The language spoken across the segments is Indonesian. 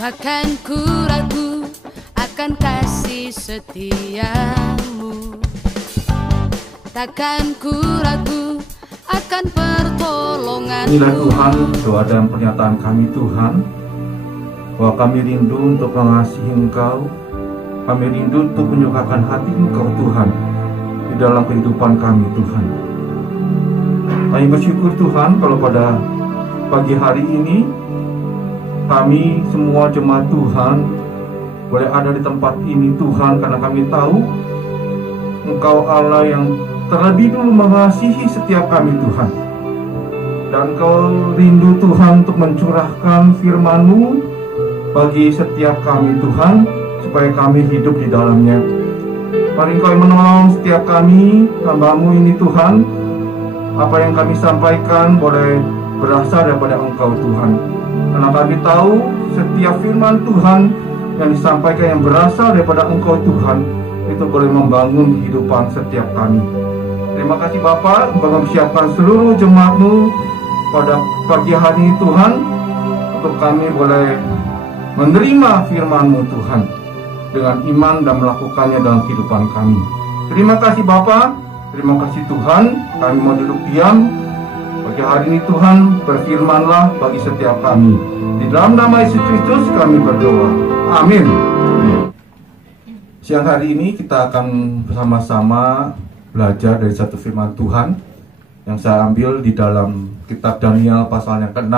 Takkan ku ragu akan kasih setiamu, takkan ku ragu akan pertolonganmu. Inilah Tuhan doa dan pernyataan kami Tuhan, bahwa kami rindu untuk mengasihi Engkau, kami rindu untuk menyukakan hati Engkau Tuhan di dalam kehidupan kami Tuhan. Kami bersyukur Tuhan kalau pada pagi hari ini kami semua jemaat Tuhan boleh ada di tempat ini Tuhan, karena kami tahu Engkau Allah yang terlebih dulu mengasihi setiap kami Tuhan. Dan Engkau rindu Tuhan untuk mencurahkan firman-Mu bagi setiap kami Tuhan, supaya kami hidup di dalamnya. Mari Engkau menolong setiap kami, hamba-Mu ini Tuhan. Apa yang kami sampaikan boleh berasal daripada Engkau Tuhan, karena kami tahu setiap firman Tuhan yang disampaikan yang berasal daripada Engkau Tuhan, itu boleh membangun kehidupan setiap kami. Terima kasih Bapa, mempersiapkan seluruh jemaat-Mu pada pagi hari ini Tuhan, untuk kami boleh menerima firman-Mu Tuhan dengan iman dan melakukannya dalam kehidupan kami. Terima kasih Bapa, terima kasih Tuhan. Kami mau duduk diam. Pagi hari ini Tuhan, berfirmanlah bagi setiap kami. Di dalam nama Yesus Kristus kami berdoa. Amin. Siang hari ini kita akan bersama-sama belajar dari satu firman Tuhan yang saya ambil di dalam kitab Daniel pasal yang ke-6,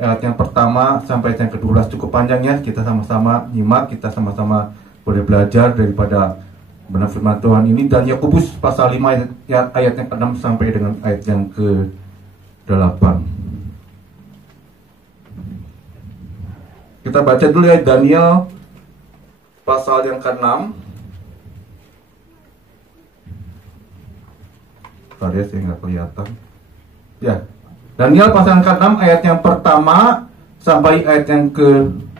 ayat yang pertama sampai ayat yang ke-12. Cukup panjangnya, kita sama-sama nyimak, kita sama-sama boleh belajar daripada benar firman Tuhan ini. Dan Yakobus pasal 5 ayat yang ke-6 sampai dengan ayat yang ke-8. Kita baca dulu ya Daniel pasal yang ke-6. Tadi saya nggak kelihatan. Ya, Daniel pasal yang ke-6 ayat yang pertama sampai ayat yang ke-12.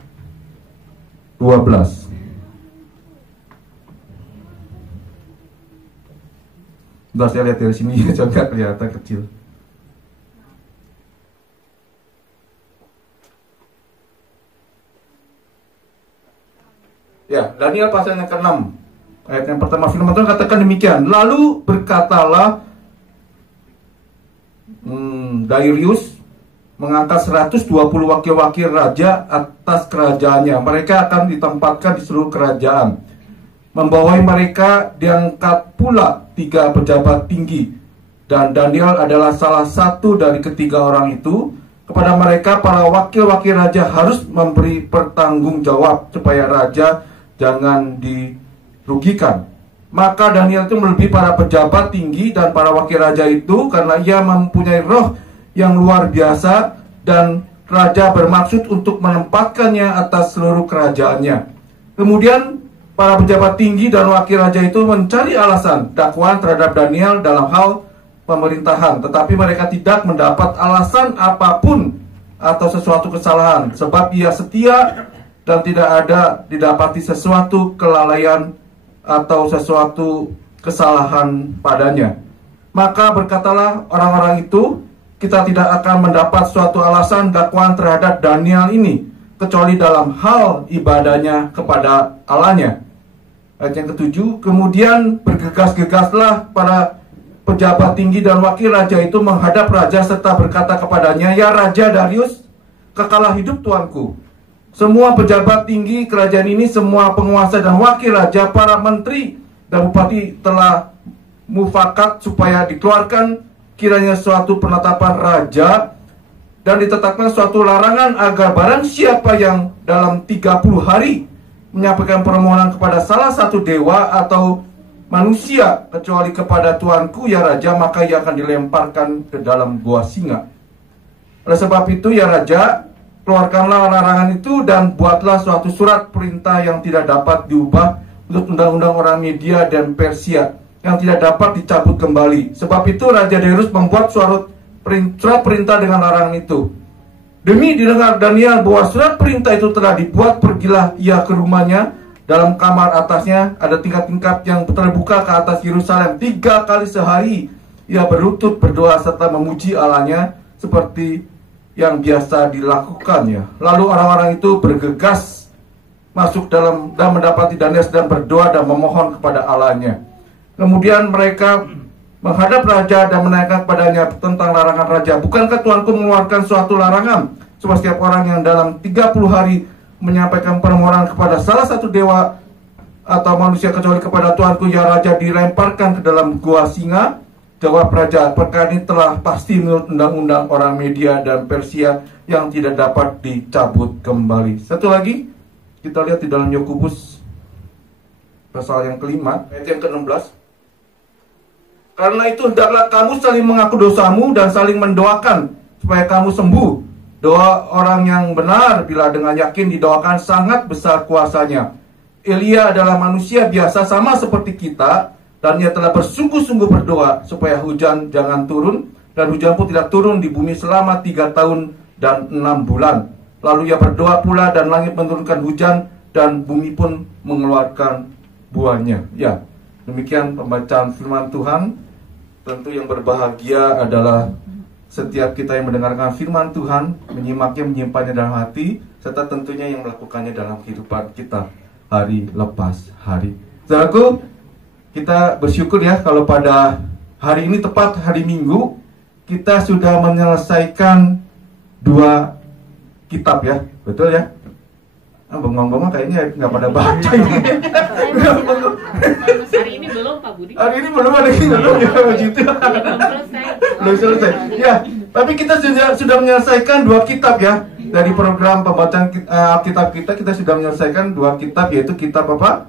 Udah saya lihat dari sini ya, nggak kelihatan kecil. Ya, Daniel pasal yang ke-6 ayat yang pertama, firman Tuhan katakan demikian. Lalu berkatalah Darius mengangkat 120 wakil-wakil raja atas kerajaannya. Mereka akan ditempatkan di seluruh kerajaan. Membawai mereka diangkat pula 3 pejabat tinggi, dan Daniel adalah salah satu dari ketiga orang itu. Kepada mereka para wakil-wakil raja harus memberi pertanggungjawab supaya raja jangan dirugikan. Maka Daniel itu melebihi para pejabat tinggi dan para wakil raja itu, karena ia mempunyai roh yang luar biasa, dan raja bermaksud untuk menempatkannya atas seluruh kerajaannya. Kemudian para pejabat tinggi dan wakil raja itu mencari alasan dakwaan terhadap Daniel dalam hal pemerintahan, tetapi mereka tidak mendapat alasan apapun atau sesuatu kesalahan, sebab ia setia dan tidak ada didapati sesuatu kelalaian atau sesuatu kesalahan padanya. Maka berkatalah orang-orang itu, kita tidak akan mendapat suatu alasan dakwaan terhadap Daniel ini, kecuali dalam hal ibadahnya kepada Allahnya. Ayat yang ke-7, kemudian bergegas-gegaslah para pejabat tinggi dan wakil raja itu menghadap raja serta berkata kepadanya, ya Raja Darius, kekalah hidup tuanku. Semua pejabat tinggi kerajaan ini, semua penguasa dan wakil raja, para menteri dan bupati telah mufakat supaya dikeluarkan kiranya suatu penetapan raja dan ditetapkan suatu larangan agar barang siapa yang dalam 30 hari menyampaikan permohonan kepada salah satu dewa atau manusia kecuali kepada tuanku ya raja, maka ia akan dilemparkan ke dalam gua singa. Oleh sebab itu ya raja, keluarkanlah larangan itu dan buatlah suatu surat perintah yang tidak dapat diubah untuk undang-undang orang Media dan Persia, yang tidak dapat dicabut kembali. Sebab itu Raja Darius membuat surat perintah dengan larangan itu. Demi didengar Daniel bahwa surat perintah itu telah dibuat, pergilah ia ke rumahnya. Dalam kamar atasnya ada tingkap-tingkap yang terbuka ke atas Yerusalem. 3 kali sehari ia berlutut berdoa serta memuji Allahnya seperti yang biasa dilakukan ya. Lalu orang-orang itu bergegas masuk dalam dan mendapati Daniel sedang berdoa dan memohon kepada Allahnya. Kemudian mereka menghadap raja dan menanyakan kepadanya tentang larangan raja. Bukankah Tuanku mengeluarkan suatu larangan supaya setiap orang yang dalam 30 hari menyampaikan permohonan kepada salah satu dewa atau manusia kecuali kepada Tuanku ya raja dilemparkan ke dalam gua singa? Jawab raja, perkara ini telah pasti menurut undang-undang orang Media dan Persia yang tidak dapat dicabut kembali. Satu lagi, kita lihat di dalam Yakobus pasal yang kelima, ayat yang ke-16. Karena itu hendaklah kamu saling mengaku dosamu dan saling mendoakan supaya kamu sembuh. Doa orang yang benar bila dengan yakin didoakan sangat besar kuasanya. Elia adalah manusia biasa sama seperti kita, dan ia telah bersungguh-sungguh berdoa supaya hujan jangan turun, dan hujan pun tidak turun di bumi selama 3 tahun dan 6 bulan. Lalu ia berdoa pula dan langit menurunkan hujan dan bumi pun mengeluarkan buahnya. Ya, demikian pembacaan firman Tuhan. Tentu yang berbahagia adalah setiap kita yang mendengarkan firman Tuhan, menyimaknya, menyimpannya dalam hati, serta tentunya yang melakukannya dalam kehidupan kita hari lepas hari. Saudaraku, kita bersyukur ya kalau pada hari ini tepat hari Minggu kita sudah menyelesaikan 2 kitab ya, betul ya? Bengong-bengong kayaknya nggak pada baca ini. Hari ini belum Pak Budi. Hari ini belum ada ini belum ya begitu. Belum selesai. Ya, tapi kita sudah menyelesaikan 2 kitab ya dari program pembacaan kitab kita sudah menyelesaikan 2 kitab yaitu kitab apa?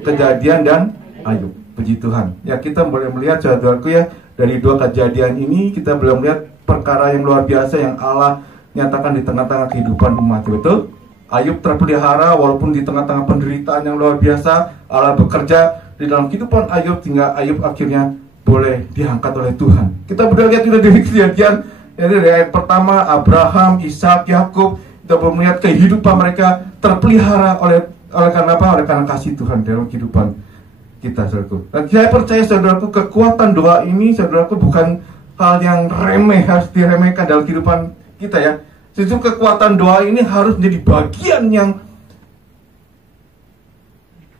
Kejadian dan Ayub. Puji Tuhan. Ya, kita boleh melihat saudaraku ya, dari 2 kejadian ini kita boleh melihat perkara yang luar biasa yang Allah nyatakan di tengah-tengah kehidupan umat, betul? Ayub terpelihara walaupun di tengah-tengah penderitaan yang luar biasa, Allah bekerja di dalam kehidupan Ayub sehingga Ayub akhirnya boleh diangkat oleh Tuhan. Kita boleh lihat juga dari kejadian, jadi dari ayat pertama Abraham, Ishak, Yakub, kita boleh melihat kehidupan mereka terpelihara oleh karena apa? Oleh karena kasih Tuhan dalam kehidupan kita, saudaraku. Dan saya percaya saudaraku, kekuatan doa ini saudaraku bukan hal yang remeh, harus diremehkan dalam kehidupan kita ya. Justru kekuatan doa ini harus menjadi bagian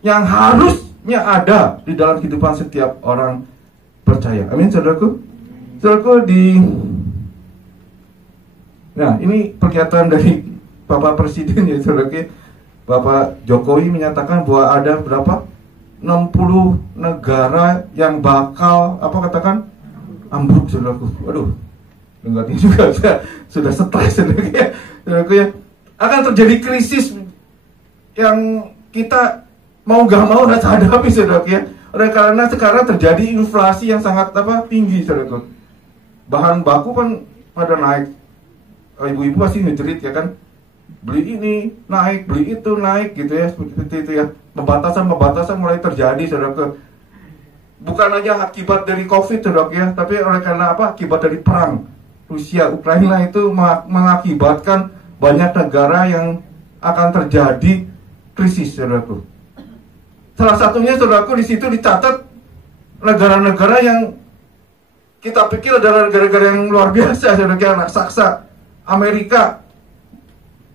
yang harusnya ada di dalam kehidupan setiap orang percaya. Amin, saudaraku. Saudaraku, nah ini pernyataan dari Bapak Presiden ya, saudaraku. Bapak Jokowi menyatakan bahwa ada berapa? 60 negara yang bakal ambruk, saudaraku. Waduh, dengarnya juga sudah stres, saudaraku ya. Akan terjadi krisis yang kita mau gak mau harus hadapi, saudaraku ya. Karena sekarang terjadi inflasi yang sangat tinggi, saudaraku. Bahan baku kan pada naik. Ibu-ibu pasti ngejerit ya kan. Beli ini naik, beli itu naik gitu ya, seperti itu ya. Pembatasan mulai terjadi, saudaraku. Bukan aja akibat dari COVID, saudaraku ya, tapi oleh karena apa? Akibat dari perang Rusia Ukraina itu mengakibatkan banyak negara yang akan terjadi krisis, saudaraku. Salah satunya, saudaraku, di situ dicatat negara-negara yang kita pikir adalah negara-negara yang luar biasa, saudaraku, yang raksasa. Amerika,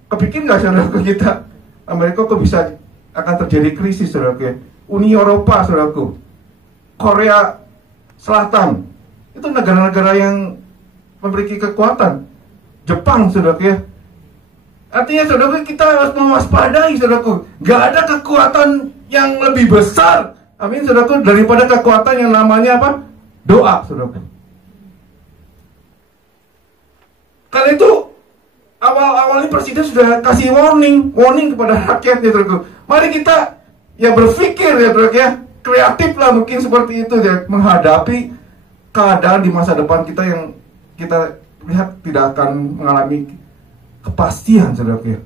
kepikir nggak, saudaraku, kita Amerika kok bisa akan terjadi krisis, saudaraku ya. Uni Eropa, saudaraku, Korea Selatan, itu negara-negara yang memiliki kekuatan. Jepang, saudaraku ya. Artinya, saudaraku, kita harus mewaspadai, saudaraku. Gak ada kekuatan yang lebih besar, amin, saudaraku, daripada kekuatan yang namanya apa? Doa, saudaraku. Karena itu awal-awal ini Presiden sudah kasih warning kepada rakyatnya, saudaraku. Mari kita ya berpikir ya, saudaraku ya, kreatif lah mungkin seperti itu ya, menghadapi keadaan di masa depan kita yang kita lihat tidak akan mengalami kepastian, saudaraku ya.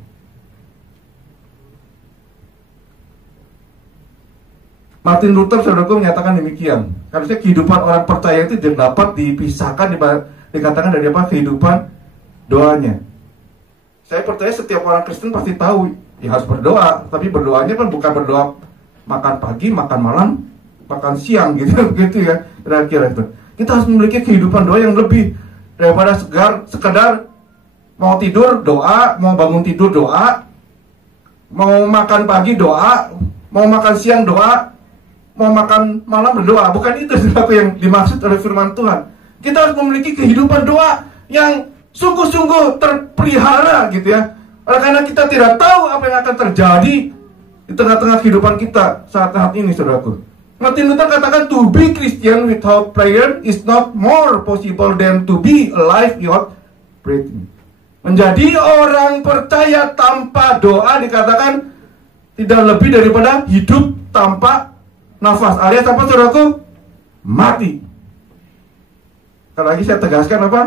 Martin Luther, saudaraku, menyatakan demikian. Harusnya kehidupan orang percaya itu dapat dipisahkan, dikatakan dari apa? Kehidupan doanya. Saya percaya setiap orang Kristen pasti tahu ya harus berdoa, tapi berdoanya kan bukan berdoa makan pagi, makan malam, makan siang gitu ya, kira-kira itu. Kita harus memiliki kehidupan doa yang lebih daripada sekedar Mau tidur doa, mau bangun tidur doa, mau makan pagi doa, mau makan siang doa, mau makan malam berdoa. Bukan itu sesuatu yang dimaksud oleh firman Tuhan. Kita harus memiliki kehidupan doa yang sungguh-sungguh terpelihara gitu ya. Oleh karena kita tidak tahu apa yang akan terjadi di tengah-tengah kehidupan kita saat-saat ini, saudaraku. Martin Luther katakan, to be Christian without prayer is not more possible than to be alive without breathing. Menjadi orang percaya tanpa doa dikatakan tidak lebih daripada hidup tanpa nafas. Alias apa, saudaraku? Mati. Sekali lagi saya tegaskan apa?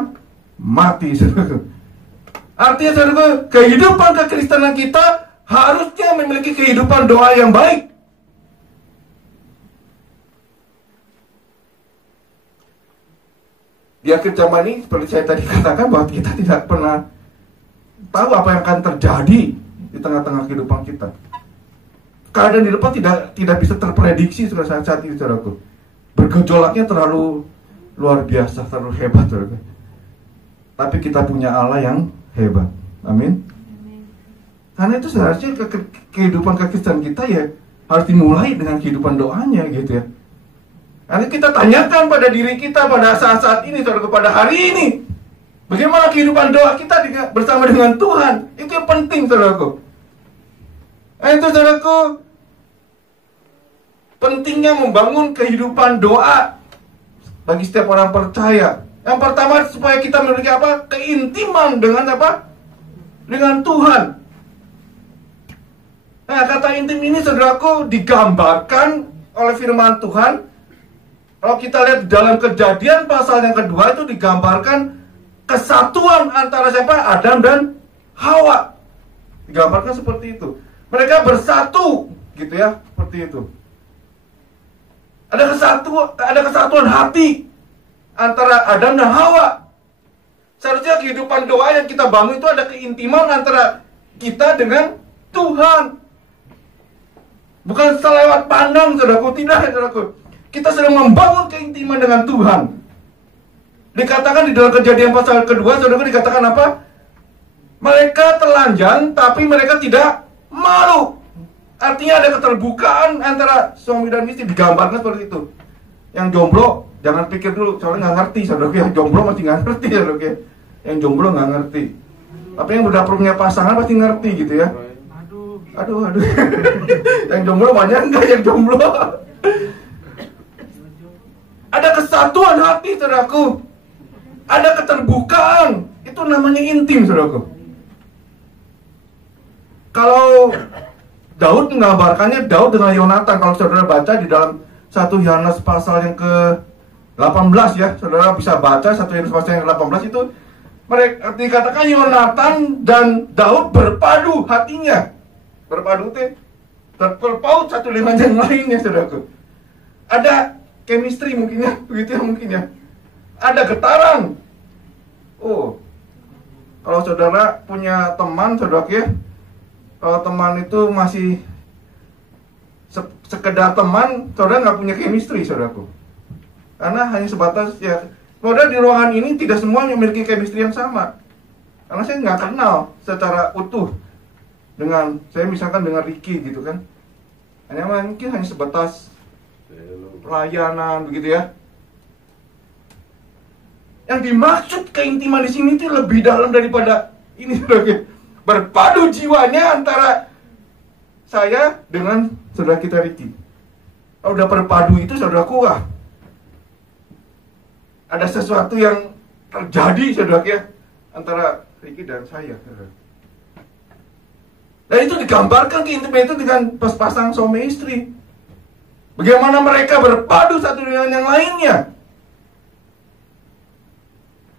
Mati, saudaraku. Artinya, saudaraku, kehidupan kekristenan kita harusnya memiliki kehidupan doa yang baik. Di akhir zaman ini, seperti saya tadi katakan, bahwa kita tidak pernah tahu apa yang akan terjadi di tengah-tengah kehidupan kita. Keadaan di depan tidak bisa terprediksi saat ini, saudaraku. Bergejolaknya terlalu luar biasa, terlalu hebat, saudaraku. Tapi kita punya Allah yang hebat. Amin. Karena itu seharusnya kehidupan kekristenan kita ya harus dimulai dengan kehidupan doanya gitu ya. Nanti kita tanyakan pada diri kita pada saat-saat ini, saudaraku, pada hari ini, bagaimana kehidupan doa kita bersama dengan Tuhan. Itu yang penting, saudaraku. Nah, itu, saudaraku, pentingnya membangun kehidupan doa bagi setiap orang percaya. Yang pertama, supaya kita memiliki apa? Keintiman dengan apa? Dengan Tuhan. Nah, kata intim ini, saudaraku, digambarkan oleh firman Tuhan. Kalau kita lihat dalam Kejadian pasal yang kedua, itu digambarkan kesatuan antara siapa? Adam dan Hawa. Digambarkan seperti itu. Mereka bersatu, gitu ya, seperti itu. Ada kesatuan hati antara Adam dan Hawa. Seharusnya kehidupan doa yang kita bangun itu ada keintiman antara kita dengan Tuhan. Bukan selewat pandang, saudaraku, tidak, saudaraku. Kita sedang membangun keintiman dengan Tuhan. Dikatakan di dalam Kejadian pasal kedua, saudaraku, dikatakan apa? Mereka telanjang, tapi mereka tidak malu. Artinya ada keterbukaan antara suami dan istri, digambarkan seperti itu. Yang jomblo, jangan pikir dulu, soalnya nggak ngerti, saudaraku. Yang jomblo masih nggak ngerti, saudaraku. Yang jomblo nggak ngerti. Tapi yang udah punya pasangan pasti ngerti, gitu ya. Aduh. Yang jomblo banyak nggak yang jomblo? Ada kesatuan hati, saudaraku. Ada keterbukaan. Itu namanya intim, saudaraku. Kalau Daud menggambarkannya, Daud dengan Yonatan. Kalau saudara baca di dalam 1 Yohanes pasal yang ke-18 ya, saudara bisa baca 1 Yohanes pasal yang ke-18 itu, mereka dikatakan Yonatan dan Daud berpadu hatinya. Berpadu itu terpaut satu dengan yang lainnya, saudaraku. Ada chemistry mungkin ya, begitu ya mungkin ya. Ada getaran. Oh, kalau saudara punya teman, saudaraku ya, kalau teman itu masih sekedar teman, saudara nggak punya chemistry, saudaraku. Karena hanya sebatas ya, saudara di ruangan ini tidak semua memiliki chemistry yang sama. Karena saya nggak kenal secara utuh dengan, saya misalkan dengan Ricky gitu kan. Mungkin hanya sebatas pelayanan begitu ya. Yang dimaksud keintiman di sini itu lebih dalam daripada ini, saudara. Berpadu jiwanya antara saya dengan saudara kita Ricky. Kalau udah berpadu itu, saudaraku, wah, ada sesuatu yang terjadi, saudara ya, antara Ricky dan saya, saudara. Dan itu digambarkan keintiman itu dengan pas-pasang suami istri. Bagaimana mereka berpadu satu dengan yang lainnya.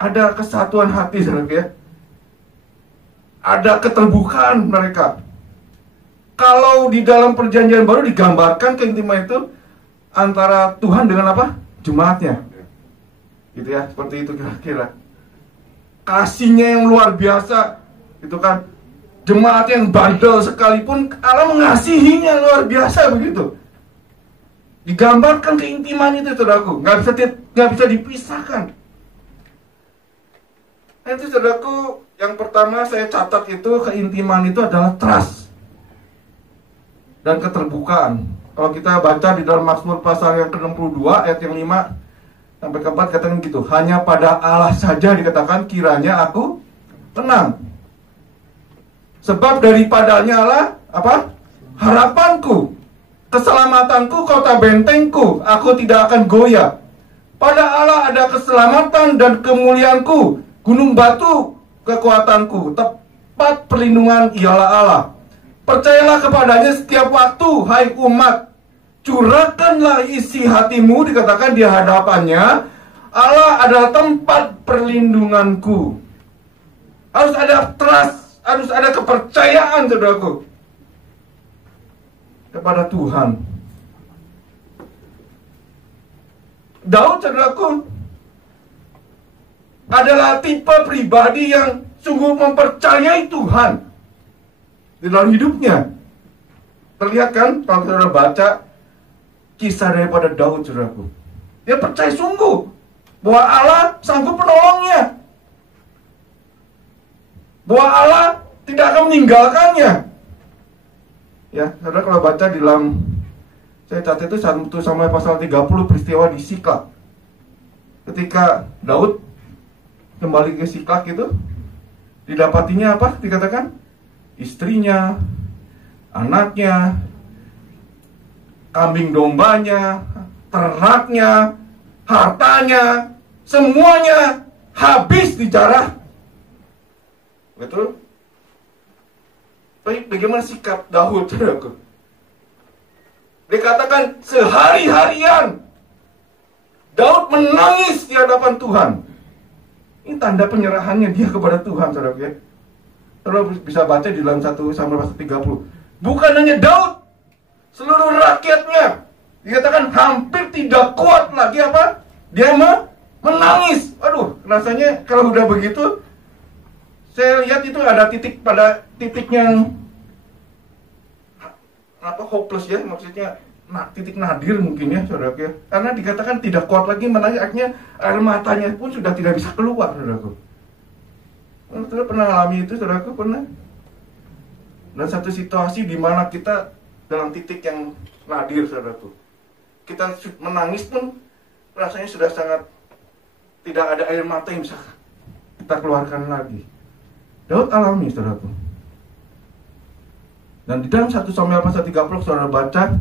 Ada kesatuan hati, saudara ya. Ada keterbukaan mereka. Kalau di dalam perjanjian baru digambarkan keintiman itu antara Tuhan dengan apa? Jemaatnya. Gitu ya, seperti itu kira-kira. Kasihnya yang luar biasa, gitu kan. Jemaat yang bandel sekalipun Allah mengasihinya luar biasa begitu. Digambarkan keintiman itu, saudaraku, nggak bisa dipisahkan. Nah, itu saudaraku, yang pertama saya catat itu keintiman itu adalah trust dan keterbukaan. Kalau kita baca di dalam Mazmur pasal yang ke-62 ayat yang 5 sampai ke-4 katakan gitu, hanya pada Allah saja dikatakan kiranya aku tenang. Sebab daripadanya Allah apa? Harapanku, keselamatanku, kota bentengku, aku tidak akan goyah. Pada Allah ada keselamatan dan kemuliaanku, gunung batu kekuatanku, tempat perlindungan ialah Allah. Percayalah kepadanya setiap waktu, hai umat. Curahkanlah isi hatimu, dikatakan di hadapannya. Allah adalah tempat perlindunganku. Harus ada trust, harus ada kepercayaan, saudaraku, kepada Tuhan. Daud, saudaraku, adalah tipe pribadi yang sungguh mempercayai Tuhan di dalam hidupnya. Terlihat kan kalau saudara baca kisah daripada Daud, saudaraku. Dia percaya sungguh bahwa Allah sanggup menolongnya, bahwa Allah tidak akan meninggalkannya. Ya, saudara kalau baca di dalam, saya catat itu 1 Samuel pasal 30 peristiwa di Siklak. Ketika Daud kembali ke Siklak itu, didapatinya apa? Dikatakan istrinya, anaknya, kambing dombanya, ternaknya, hartanya, semuanya habis dijarah. Betul? Baik, bagaimana sikap Daud, saudaraku? Dikatakan sehari-harian Daud menangis di hadapan Tuhan. Ini tanda penyerahannya dia kepada Tuhan, saudara ya. Saudara bisa baca di dalam 1 Samuel pasal 30. Bukan hanya Daud, seluruh rakyatnya dikatakan hampir tidak kuat lagi apa? Dia menangis. Aduh, rasanya kalau udah begitu, saya lihat itu ada titik pada titik yang apa, hopeless ya, maksudnya titik nadir mungkin ya, saudara ya. Karena dikatakan tidak kuat lagi menangis, akhirnya air matanya pun sudah tidak bisa keluar, saudaraku. Saudara pernah alami itu, saudaraku, pernah? Dan satu situasi di mana kita dalam titik yang nadir, saudaraku. Kita menangis pun rasanya sudah sangat tidak ada air mata yang bisa kita keluarkan lagi. Daud alami, saudaraku. Dan di dalam 1 Samuel pasal 30 saudara baca,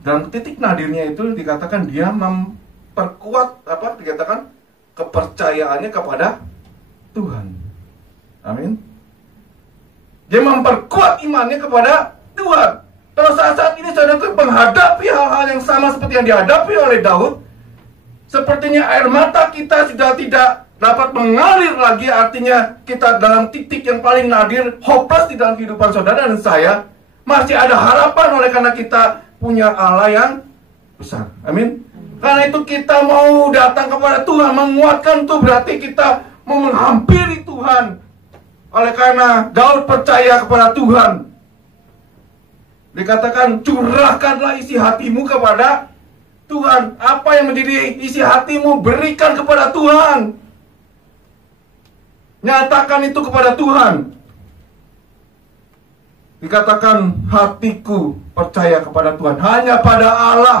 dalam titik nadirnya itu dikatakan dia memperkuat apa? Dikatakan kepercayaannya kepada Tuhan. Amin. Dia memperkuat imannya kepada Tuhan. Kalau saat ini saudara menghadapi hal-hal yang sama seperti yang dihadapi oleh Daud, sepertinya air mata kita sudah tidak dapat mengalir lagi, artinya kita dalam titik yang paling nadir, hopeless di dalam kehidupan saudara dan saya. Masih ada harapan oleh karena kita punya Allah yang besar. Amin. Karena itu kita mau datang kepada Tuhan, menguatkan itu berarti kita mau menghampiri Tuhan. Oleh karena Daud percaya kepada Tuhan, dikatakan curahkanlah isi hatimu kepada Tuhan. Apa yang menjadi isi hatimu, berikan kepada Tuhan. Nyatakan itu kepada Tuhan. Dikatakan hatiku percaya kepada Tuhan. Hanya pada Allah.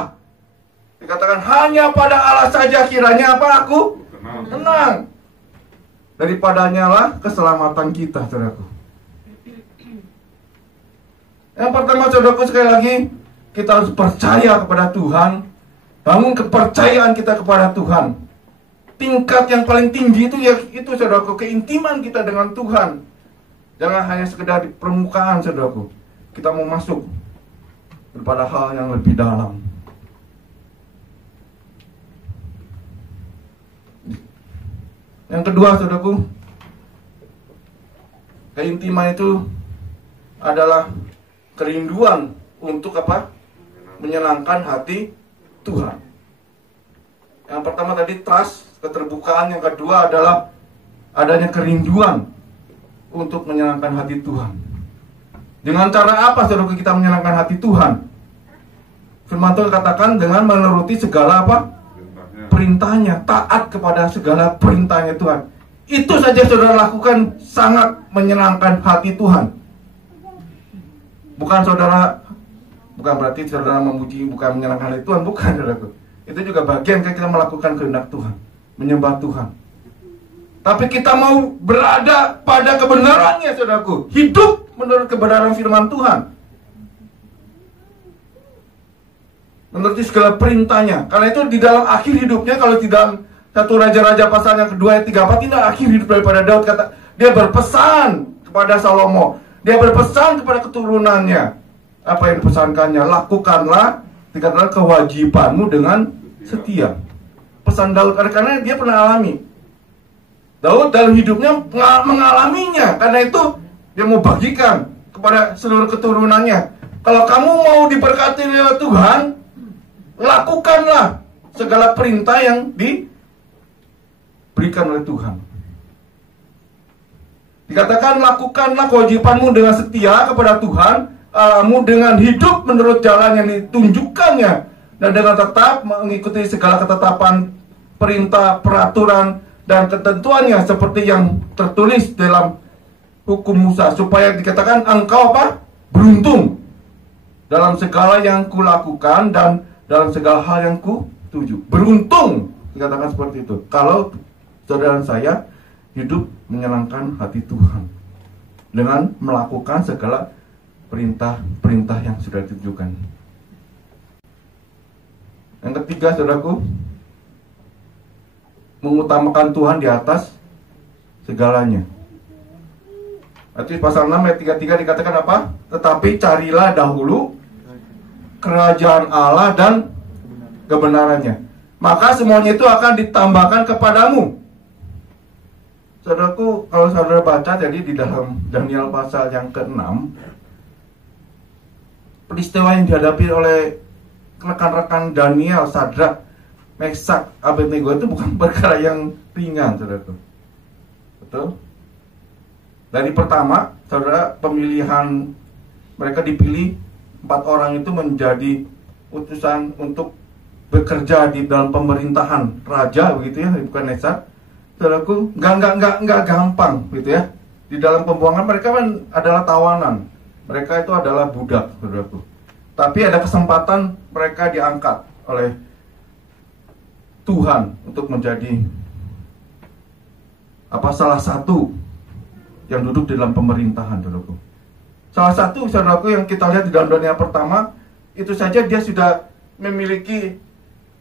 Dikatakan hanya pada Allah saja kiranya apa? Aku tenang. Daripadanya lah keselamatan kita, saudaraku. Yang pertama, saudaraku, sekali lagi kita harus percaya kepada Tuhan. Bangun kepercayaan kita kepada Tuhan. Tingkat yang paling tinggi itu ya itu, saudaraku, keintiman kita dengan Tuhan. Jangan hanya sekedar di permukaan, saudaraku. Kita mau masuk kepada hal yang lebih dalam. Yang kedua, saudaraku, keintiman itu adalah kerinduan untuk apa? Menyenangkan hati Tuhan. Yang pertama tadi trust, keterbukaan. Yang kedua adalah adanya kerinduan untuk menyenangkan hati Tuhan. Dengan cara apa, saudara, kita menyenangkan hati Tuhan? Firman Tuhan katakan dengan menuruti segala apa? Perintahnya, taat kepada segala perintahnya Tuhan. itu saja saudara lakukan sangat menyenangkan hati Tuhan. Bukan berarti saudara memuji, bukan menyenangkan hati Tuhan, bukan saudaraku. Itu juga bagian kita melakukan kehendak Tuhan, menyembah Tuhan. Tapi kita mau berada pada kebenarannya, saudaraku. Hidup menurut kebenaran firman Tuhan. Menurut segala perintahnya. Karena itu di dalam akhir hidupnya, kalau di dalam 1 Raja-Raja pasal yang kedua ayat 34, ini akhir hidup daripada Daud, kata dia berpesan kepada Salomo, dia berpesan kepada keturunannya. Apa yang dipesankannya? Lakukanlah, dikatakan, kewajibanmu dengan setia. Pesan Daud, karena dia pernah alami. Daud dalam hidupnya mengalaminya. Karena itu dia mau bagikan kepada seluruh keturunannya. Kalau kamu mau diberkati oleh Tuhan, lakukanlah segala perintah yang diberikan oleh Tuhan. Dikatakan, lakukanlah kewajibanmu dengan setia kepada Tuhan Allahmu, dengan hidup menurut jalan yang ditunjukkannya, dan dengan tetap mengikuti segala ketetapan, perintah, peraturan, dan ketentuannya seperti yang tertulis dalam hukum Musa, supaya dikatakan engkau apa? Beruntung dalam segala yang kulakukan dan dalam segala hal yang kutuju. Beruntung, dikatakan seperti itu, kalau saudara saya hidup menyenangkan hati Tuhan dengan melakukan segala perintah-perintah yang sudah ditunjukkan. Yang ketiga, saudaraku, mengutamakan Tuhan di atas segalanya. Matius pasal 6 ayat 33 dikatakan apa? Tetapi carilah dahulu kerajaan Allah dan kebenarannya, maka semuanya itu akan ditambahkan kepadamu. Saudaraku, kalau saudara baca jadi di dalam Daniel pasal yang ke-6, peristiwa yang dihadapi oleh rekan-rekan Daniel, Sadrak, Meshak, Abednego itu bukan perkara yang ringan, saudaraku. Betul? Dari pertama, saudara, pemilihan mereka dipilih 4 orang itu menjadi utusan untuk bekerja di dalam pemerintahan raja, begitu ya, bukan Nesar. Saudaraku, nggak gampang, gitu ya. Di dalam pembuangan mereka kan adalah tawanan. Mereka itu adalah budak, saudaraku. Tapi ada kesempatan mereka diangkat oleh Tuhan untuk menjadi salah satu yang duduk di dalam pemerintahan, saudaraku. Salah satu, saudaraku, yang kita lihat di dalam dunia pertama, itu saja dia sudah memiliki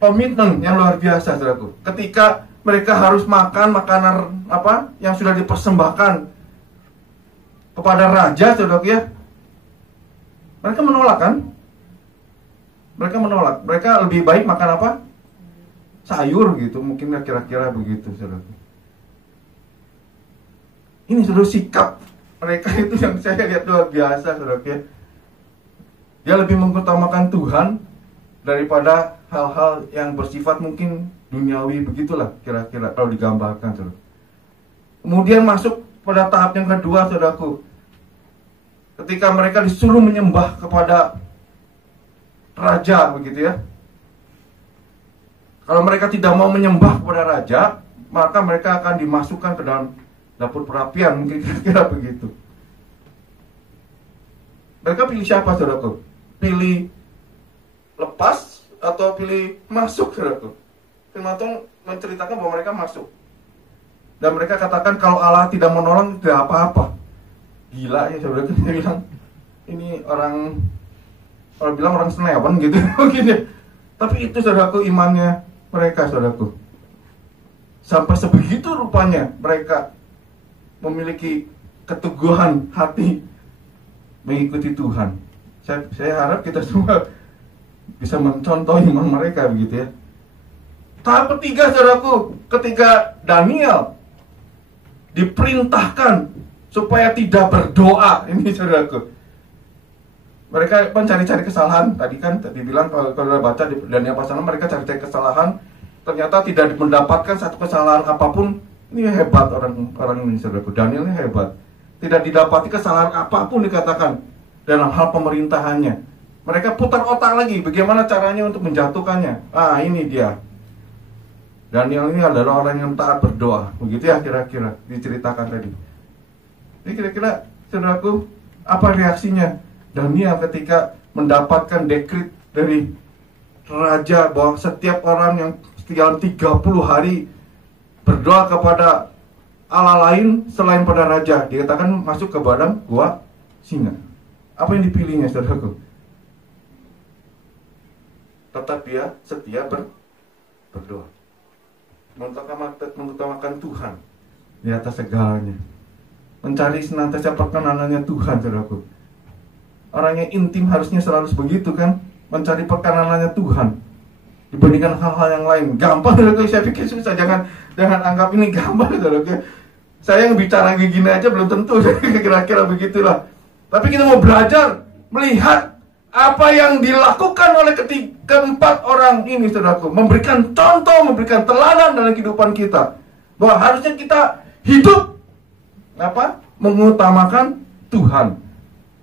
komitmen yang luar biasa, saudaraku. Ketika mereka harus makan makanan yang sudah dipersembahkan kepada raja, saudaraku ya, mereka menolak kan? Mereka menolak. Mereka lebih baik makan apa? Sayur gitu, mungkin kira-kira begitu, saudaraku. Ini saudara, sikap mereka itu yang saya lihat luar biasa, saudaraku ya. Dia lebih mengutamakan Tuhan daripada hal-hal yang bersifat mungkin duniawi, begitulah kira-kira kalau digambarkan, saudara. Kemudian masuk pada tahap yang kedua, saudaraku. Ketika mereka disuruh menyembah kepada raja, begitu ya. Kalau mereka tidak mau menyembah kepada raja, maka mereka akan dimasukkan ke dalam dapur perapian, mungkin kira-kira begitu. Mereka pilih siapa, saudaraku? Pilih lepas atau pilih masuk, saudaraku? Firman Tuhan menceritakan bahwa mereka masuk. Dan mereka katakan kalau Allah tidak menolong, tidak apa-apa. Gila ya, saudaraku. Dia bilang, ini orang bilang orang senewan gitu mungkin ya. Tapi itu, saudaraku, imannya mereka, saudaraku. Sampai sebegitu rupanya mereka memiliki keteguhan hati mengikuti Tuhan. Saya harap kita semua bisa mencontoh iman mereka, begitu ya. Tahap ketiga, saudaraku, ketika Daniel diperintahkan supaya tidak berdoa, ini saudaraku, mereka mencari-cari kesalahan. Tadi kan dibilang kalau baca di Daniel pasal 6, mereka cari-cari kesalahan, ternyata tidak mendapatkan satu kesalahan apapun. Ini hebat orang ini, saudaraku. Daniel ini hebat. Tidak didapati kesalahan apapun dikatakan dalam hal pemerintahannya. Mereka putar otak lagi bagaimana caranya untuk menjatuhkannya. Ini dia. Daniel ini adalah orang yang taat berdoa. Begitu ya kira-kira diceritakan tadi. Ini kira-kira saudaraku, apa reaksinya Daniel ketika mendapatkan dekret dari raja bahwa setiap orang yang dalam 30 hari berdoa kepada Allah lain selain pada raja, dikatakan masuk ke dalam gua singa. Apa yang dipilihnya saudaraku? Tetap dia setia berdoa, mengutamakan Tuhan di atas segalanya, mencari senantiasa perkenanannya Tuhan, saudaraku. Orang yang intim harusnya selalu begitu kan, mencari perkenanannya Tuhan dibandingkan hal-hal yang lain. Gampang, saudaraku. Saya pikir susah. Jangan anggap ini gampang, saudaraku. Saya yang bicara begini aja belum tentu kira-kira begitulah. Tapi kita mau belajar melihat apa yang dilakukan oleh keempat orang ini, saudaraku, memberikan contoh, memberikan teladan dalam kehidupan kita, bahwa harusnya kita hidup mengutamakan Tuhan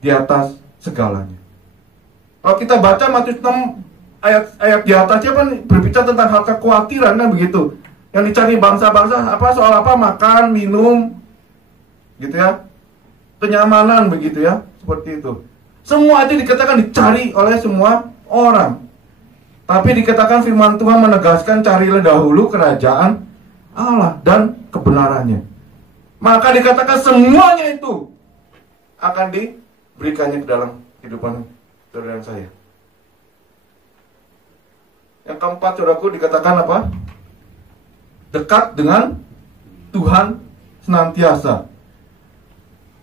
di atas segalanya. Kalau kita baca Matius 6 ayat di atasnya kan berbicara tentang hal kekhawatiran kan begitu. Yang dicari bangsa-bangsa soal makan, minum, gitu ya, kenyamanan begitu ya, seperti itu. Semua itu dikatakan dicari oleh semua orang. Tapi dikatakan firman Tuhan menegaskan carilah dahulu kerajaan Allah dan kebenarannya. Maka dikatakan semuanya itu akan diberikannya ke dalam kehidupan saudara dan saya. Yang keempat, saudaraku, dikatakan apa? Dekat dengan Tuhan senantiasa.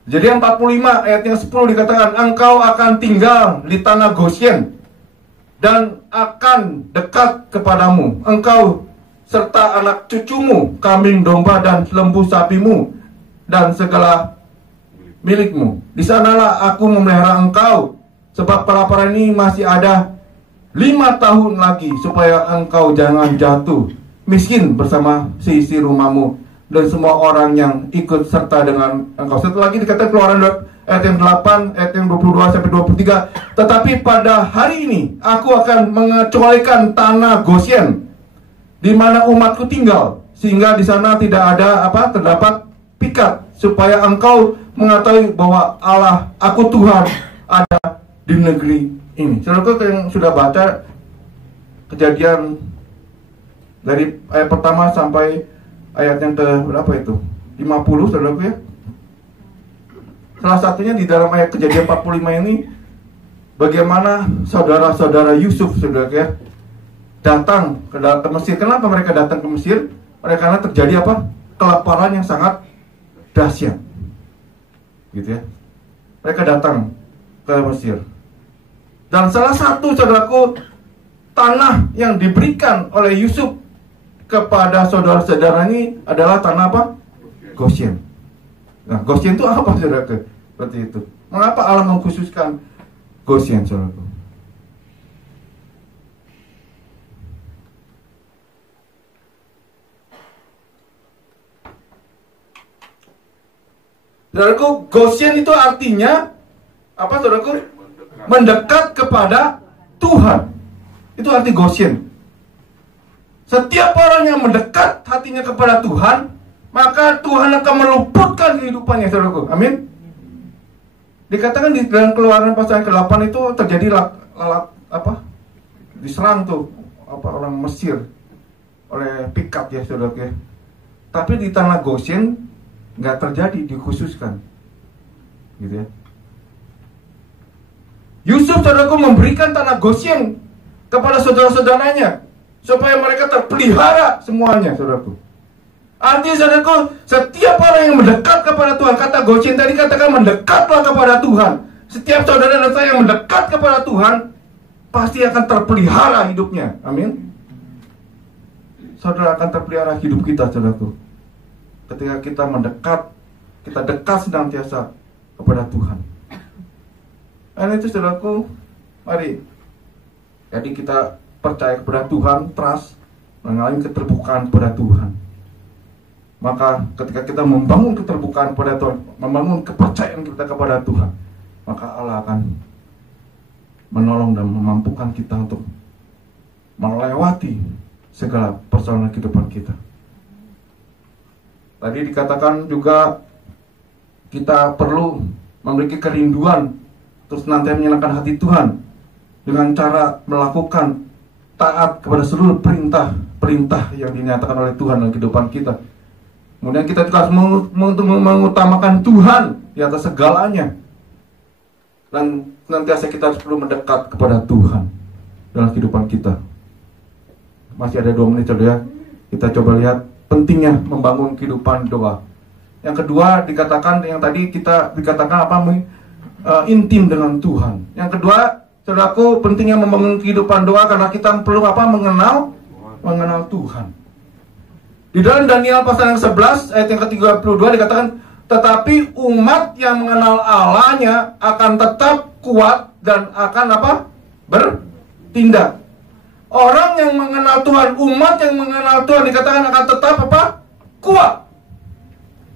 Jadi 45 ayat yang 10 dikatakan, engkau akan tinggal di tanah Gosyen dan akan dekat kepadamu, engkau serta anak cucumu, kambing domba dan lembu sapimu dan segala milikmu. Di sanalah aku memelihara engkau, sebab kelaparan ini masih ada 5 tahun lagi, supaya engkau jangan jatuh miskin bersama seisi rumahmu dan semua orang yang ikut serta dengan engkau. Setelah lagi dikatakan Keluaran ayat yang 8, ayat yang 22 sampai 23. Tetapi pada hari ini aku akan mengecualikan tanah Gosyen di mana umatku tinggal, sehingga di sana tidak ada terdapat pikat, supaya engkau mengetahui bahwa Allah, aku Tuhan, ada di negeri ini. Saudaraku yang sudah baca Kejadian dari ayat pertama sampai ayat yang ke berapa itu? 50, saudaraku ya. Salah satunya di dalam ayat Kejadian 45 ini, bagaimana saudara-saudara Yusuf, saudaraku ya, datang ke Mesir. Kenapa mereka datang ke Mesir? Karena terjadi kelaparan yang sangat dahsyat, gitu ya. Mereka datang ke Mesir. Dan salah satu, saudaraku, tanah yang diberikan oleh Yusuf kepada saudara-saudara ini adalah tanah Gosyen. Nah, Gosyen itu apa, saudaraku? Seperti itu. Mengapa Allah mengkhususkan Gosyen, saudaraku? Saudaraku, Gosyen itu artinya apa, saudaraku? Mendekat kepada Tuhan. Itu arti Gosyen. Setiap orang yang mendekat hatinya kepada Tuhan, maka Tuhan akan meluputkan kehidupannya, saudaraku. Amin. Dikatakan di dalam Keluaran pasal ke-8 itu terjadi diserang tuh orang Mesir oleh pikat ya, saudaraku ya. Tapi di tanah Gosyen nggak terjadi, dikhususkan, gitu ya. Yusuf, saudaraku, memberikan tanah Gosyen kepada saudara-saudaranya supaya mereka terpelihara semuanya, saudaraku. Artinya, saudaraku, setiap orang yang mendekat kepada Tuhan, kata Gosyen tadi katakan mendekatlah kepada Tuhan. Setiap saudara dan saya yang mendekat kepada Tuhan pasti akan terpelihara hidupnya. Amin. Saudara, akan terpelihara hidup kita, saudaraku, ketika kita mendekat, kita dekat senantiasa kepada Tuhan. Dan itu, saudaraku, mari. Jadi kita percaya kepada Tuhan, trust, mengalami keterbukaan kepada Tuhan. Maka ketika kita membangun keterbukaan kepada Tuhan, membangun kepercayaan kita kepada Tuhan, maka Allah akan menolong dan memampukan kita untuk melewati segala persoalan kehidupan kita. Tadi dikatakan juga kita perlu memiliki kerinduan terus nanti menyenangkan hati Tuhan dengan cara melakukan taat kepada seluruh perintah yang dinyatakan oleh Tuhan dalam kehidupan kita. Kemudian kita juga harus mengutamakan Tuhan di atas segalanya. Dan senantiasa kita harus perlu mendekat kepada Tuhan dalam kehidupan kita. Masih ada 2 menit saudara. Kita coba lihat pentingnya membangun kehidupan doa. Yang kedua dikatakan, yang tadi kita dikatakan apa? Intim dengan Tuhan. Yang kedua, saudaraku, pentingnya membangun kehidupan doa karena kita perlu apa? Mengenal Tuhan. Di dalam Daniel pasal yang 11 ayat yang ke-32 dikatakan, tetapi umat yang mengenal Allahnya akan tetap kuat dan akan apa? Bertindak. Orang yang mengenal Tuhan, umat yang mengenal Tuhan dikatakan akan tetap apa? Kuat.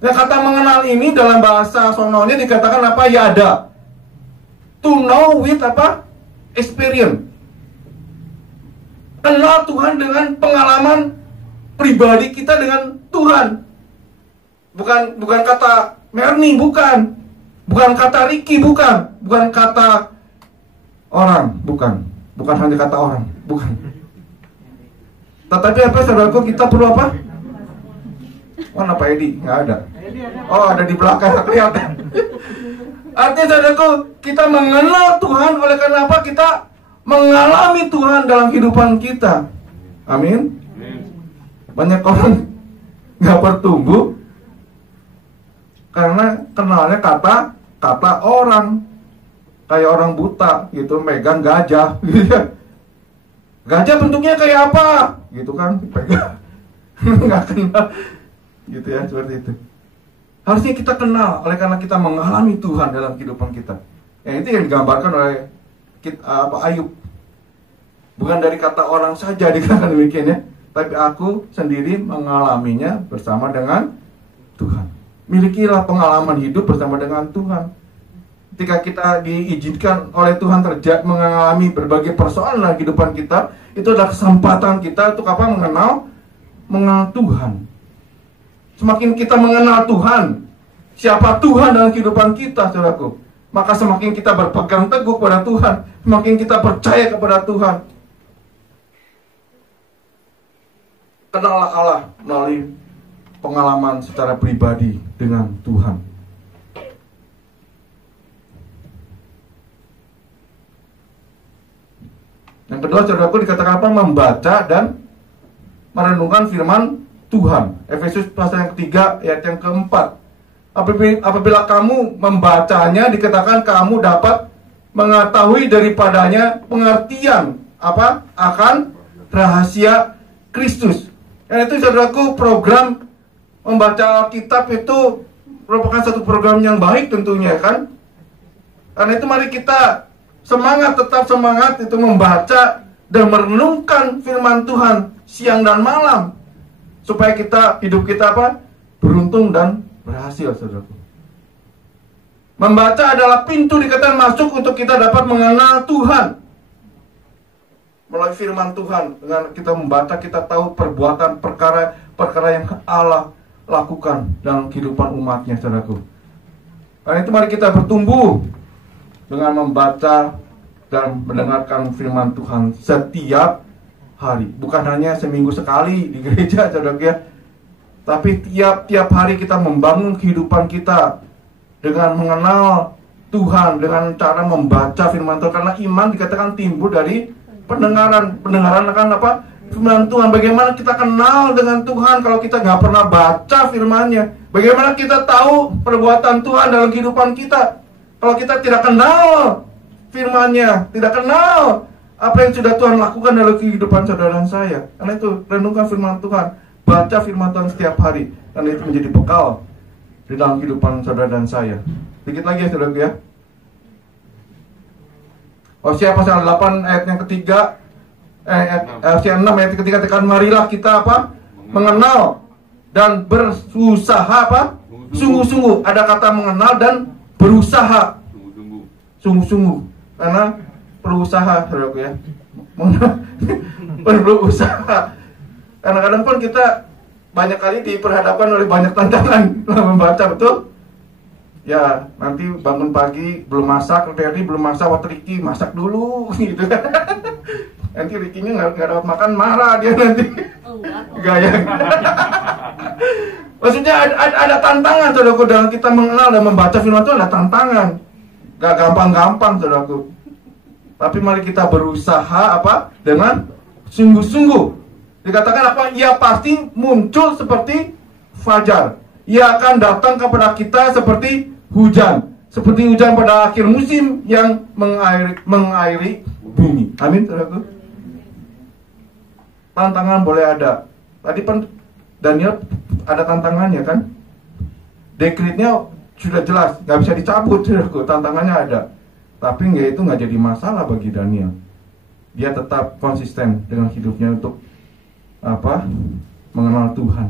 Yang kata mengenal ini dalam bahasa sononya dikatakan apa? Ya ada. To know with apa? Experience. Kenal Tuhan dengan pengalaman pribadi kita dengan Tuhan. Bukan kata Merni, bukan kata Ricky, bukan kata orang, bukan hanya kata orang, bukan. Tetapi apa saudaraku, kita perlu apa? Mana Pak Edi? Nggak ada. Oh, ada di belakang, kelihatan. Artinya saudaraku, kita mengenal Tuhan oleh karena apa? Kita mengalami Tuhan dalam kehidupan kita. Amin. Banyak orang nggak bertumbuh karena kenalnya kata orang. Kayak orang buta gitu, megang gajah. Gajah bentuknya kayak apa? Gitu kan, pegang. Nggak kenal. Gitu ya, seperti itu. Harusnya kita kenal oleh karena kita mengalami Tuhan dalam kehidupan kita. Yang itu yang digambarkan oleh Ayub. Bukan dari kata orang saja dikatakan demikian ya, tapi aku sendiri mengalaminya bersama dengan Tuhan. Milikilah pengalaman hidup bersama dengan Tuhan. Ketika kita diizinkan oleh Tuhan mengalami berbagai persoalan dalam kehidupan kita, itu adalah kesempatan kita untuk apa? Mengenal Tuhan. Semakin kita mengenal Tuhan, siapa Tuhan dalam kehidupan kita, saudaraku, maka semakin kita berpegang teguh kepada Tuhan, semakin kita percaya kepada Tuhan. Kenallah Allah melalui pengalaman secara pribadi dengan Tuhan. Yang kedua, saudaraku, dikatakan apa? Membaca dan merenungkan firman Tuhan. Efesus pasal yang ketiga ayat yang keempat. Apabila kamu membacanya, dikatakan kamu dapat mengetahui daripadanya pengertian apa? Akan rahasia Kristus. Dan itu saudaraku, program membaca Alkitab itu merupakan satu program yang baik tentunya kan. Karena itu mari kita tetap semangat itu membaca dan merenungkan firman Tuhan siang dan malam. Supaya hidup kita apa? Beruntung dan berhasil, saudaraku. Membaca adalah pintu dikatakan masuk untuk kita dapat mengenal Tuhan. Melalui firman Tuhan, dengan kita membaca, kita tahu perbuatan perkara yang Allah lakukan dalam kehidupan umatnya, saudaraku. Karena itu mari kita bertumbuh dengan membaca dan mendengarkan firman Tuhan setiap hari. Bukan hanya seminggu sekali di gereja, saudaraku ya. Tapi tiap hari kita membangun kehidupan kita dengan mengenal Tuhan, dengan cara membaca firman Tuhan. Karena iman dikatakan timbul dari pendengaran akan apa? Firman Tuhan. Bagaimana kita kenal dengan Tuhan kalau kita nggak pernah baca firman-Nya? Bagaimana kita tahu perbuatan Tuhan dalam kehidupan kita kalau kita tidak kenal firman-Nya, tidak kenal apa yang sudah Tuhan lakukan dalam kehidupan saudara dan saya? Karena itu, renungkan firman Tuhan, baca firman Tuhan setiap hari, karena itu menjadi bekal di dalam kehidupan saudara dan saya. Sedikit lagi ya, saudara ya. Hosea pasal 8 ayat yang ketiga, Hosea 6 ayat yang ketiga, tekan marilah kita apa? Mengenal dan berusaha apa? Sungguh-sungguh. Ada kata mengenal dan berusaha. Sungguh-sungguh. Karena berusaha, saudaraku ya. Berusaha. Kadang-kadang pun kita banyak kali diperhadapkan oleh banyak tantangan dalam membaca, betul? Ya, nanti bangun pagi belum masak, Ferry belum masak, waktu Ricky masak dulu gitu. Nanti Ricky-nya nggak dapat makan, marah dia nanti. Gaya. Maksudnya ada tantangan, saudaraku, dalam kita mengenal dan membaca firman Tuhan, ada tantangan. Gak gampang-gampang, saudaraku. Tapi mari kita berusaha apa? Dengan sungguh-sungguh. Dikatakan apa? Ia pasti muncul seperti fajar. Ia akan datang kepada kita seperti hujan. Seperti hujan pada akhir musim yang mengairi bumi. Amin, saudaraku. Tantangan boleh ada. Tadi kan Daniel ada tantangannya kan? Dekretnya sudah jelas, nggak bisa dicabut, saudaraku. Tantangannya ada. Tapi itu nggak jadi masalah bagi Daniel. Dia tetap konsisten dengan hidupnya untuk apa? Mengenal Tuhan.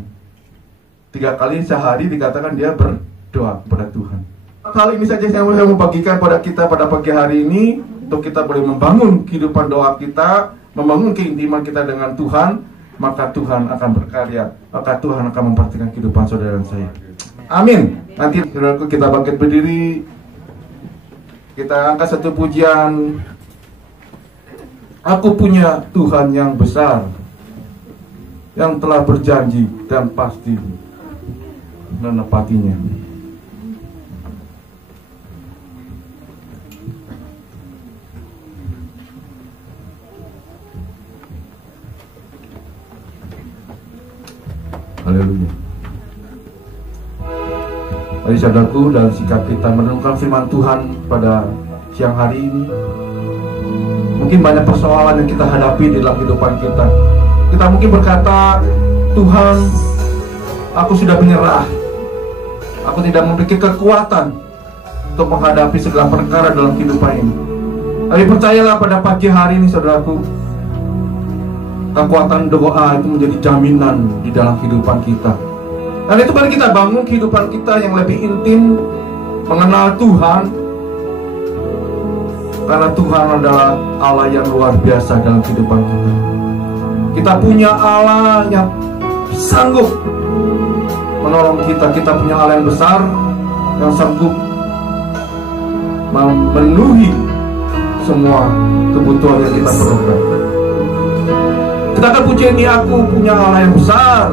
3 kali sehari dikatakan dia berdoa kepada Tuhan. Hal ini saja yang saya mau bagikan pada kita pada pagi hari ini, untuk kita boleh membangun kehidupan doa kita, membangun keintiman kita dengan Tuhan, maka Tuhan akan berkarya, maka Tuhan akan memperhatikan kehidupan saudara dan saya. Amin. Nanti saudaraku, kita bangkit berdiri, kita angkat satu pujian. Aku punya Tuhan yang besar, yang telah berjanji dan pasti menepatinya. Haleluya. Mari saudaraku, dalam sikap kita merenungkan firman Tuhan pada siang hari ini, mungkin banyak persoalan yang kita hadapi di dalam kehidupan kita. Kita mungkin berkata, Tuhan, aku sudah menyerah. Aku tidak memiliki kekuatan untuk menghadapi segala perkara dalam kehidupan ini. Tapi percayalah pada pagi hari ini, saudaraku, kekuatan doa itu menjadi jaminan di dalam kehidupan kita. Dan itu mari kita bangun kehidupan kita yang lebih intim, mengenal Tuhan. Karena Tuhan adalah Allah yang luar biasa dalam kehidupan kita. Kita punya Allah yang sanggup menolong kita. Kita punya Allah yang besar, yang sanggup memenuhi semua kebutuhan yang kita perlukan. Kita akan puji ini, aku punya Allah yang besar,